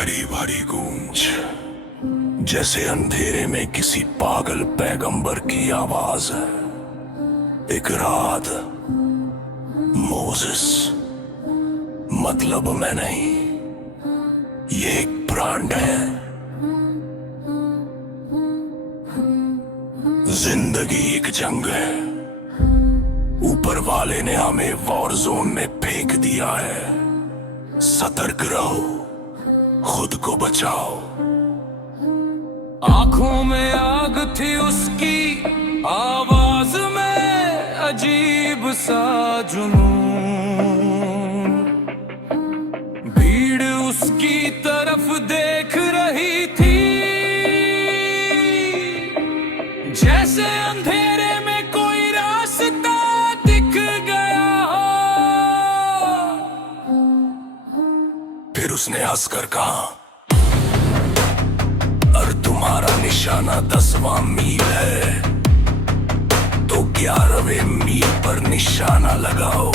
हरी भरी गूंज, जैसे अंधेरे में किसी पागल पैगंबर की आवाज है। एक रात मोसेस, मतलब मैं नहीं, ये एक ब्रांड है। जिंदगी एक जंग है, ऊपर वाले ने हमें वॉर जोन में फेंक दिया है। सतर्क रहो, खुद को बचाओ। आंखों में आग थी उसकी, आवाज में अजीब सा जुनून। भीड़ उसकी तरफ देख रही थी, जैसे अंधेरे में कोई रास्ता दिख गया हो। फिर उसने हंसकर कहा, और तुम्हारा निशाना 10वां मील है तो 11वें मील पर निशाना लगाओ।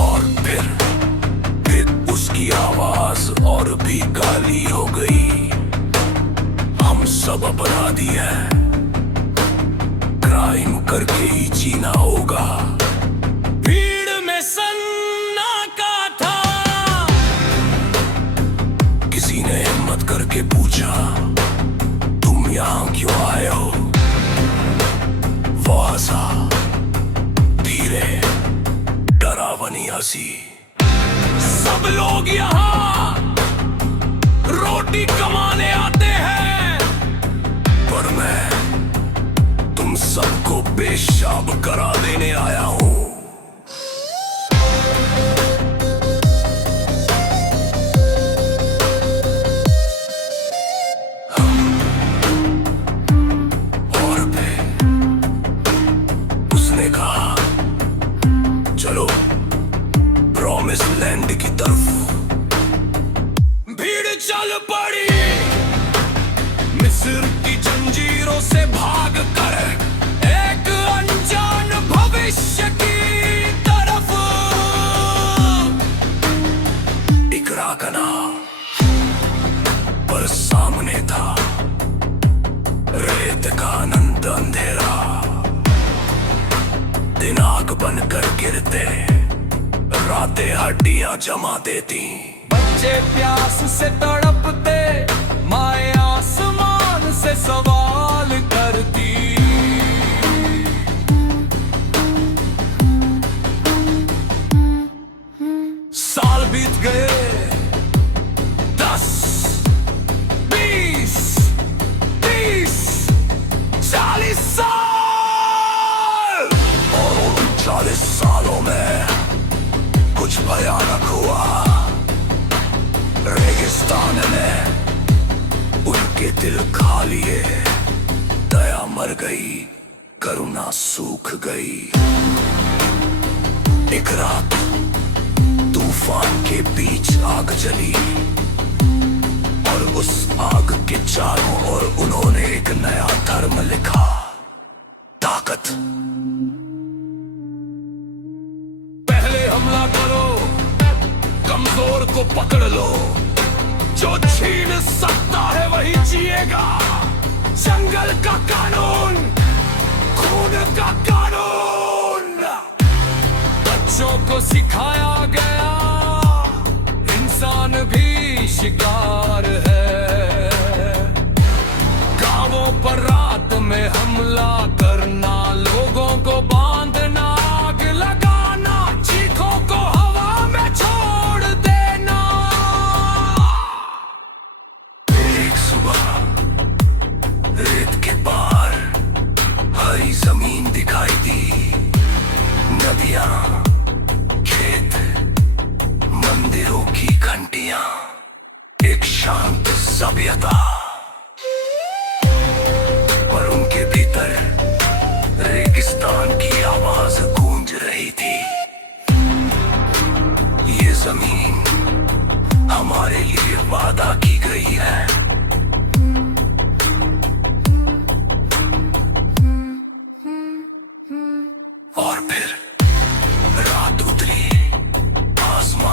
और फिर उसकी आवाज और भी काली हो गई। हम सब अपराधी हैं, क्राइम करके ही जीना होगा। भीड़ में सन्नाटा था, किसी ने हिम्मत करके पूछा, तुम यहां क्यों आए हो? वो हंसा, धीरे डरावनी हंसी। सब लोग यहाँ रोटी कमाने आते हैं, पर मैं तुम सबको पेशाब करा देने आया हूं। और फिर उसने कहा, चलो प्रॉमिस लैंड की तरफ। भीड़ चल पड़ी, मिस्र की जंजीरों से भाग कर एक अनजान भविष्य की तरफ। इकरा का नाम पर सामने था रेत का अनंत अंधेरा। दिन आग बनकर गिरते, रातें हड्डियां जमा देती। बच्चे प्यास से तड़पते, माए आसमान से सवाल करती। साल बीत गए, 10, 20, 30, 40 साल। और उन 40 सालों में कुछ भयानक हुआ। रेगिस्तान ने उनके दिल खा लिए, दया मर गई, करुणा सूख गई। एक रात तूफान के बीच आग जली, और उस आग के चारों ओर उन्होंने एक नया धर्म लिखा, ताकत। पहले हमला करो, कमजोर को पकड़ लो, जो छीन सकता है वही जिएगा। जंगल का कानून, खून का कानून। बच्चों को सिखाया गया, इंसान भी शिकार है। गांवों पर रात में हमला करना, लोगों को बांधना, आग लगाना, चीखों को हवा में छोड़ देना। एक सुबह रेत के पार हरी जमीन दिखाई दी। नदियां, खेत, मंदिरों की घंटियां, एक शांत सभ्यता। पर उनके भीतर रेगिस्तान की आवाज गूंज रही थी। ये जमीन हमारे लिए वादा की गई है। और फिर रात उतरी, आसमान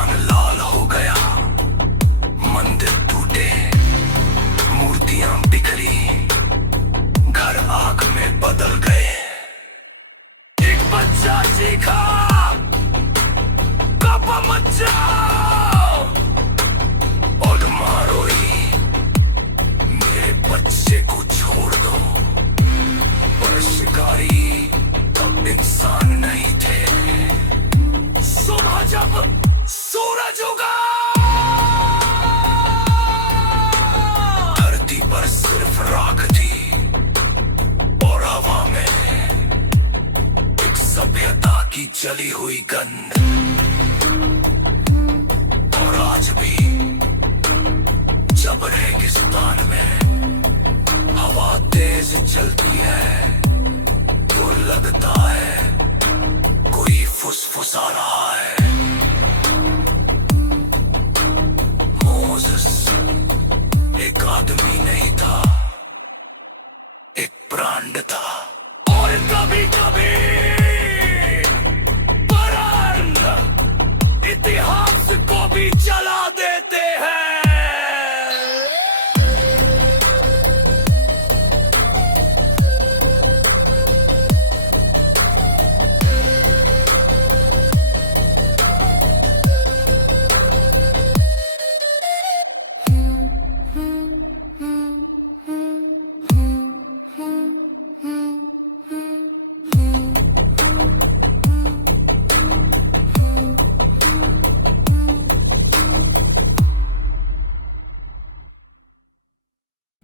बच्चे को छोड़ दो, पर शिकारी तब इंसान नहीं थे। सुबह जब सूरज उगा, धरती पर सिर्फ राख थी और हवा में एक सभ्यता की जली हुई गंध। और आज भी जब रेगिस्तान में हवा तेज चलती है तो लगता है कोई फुसफुसा रहा है। मोसेस एक आदमी नहीं था, एक ब्रांड था।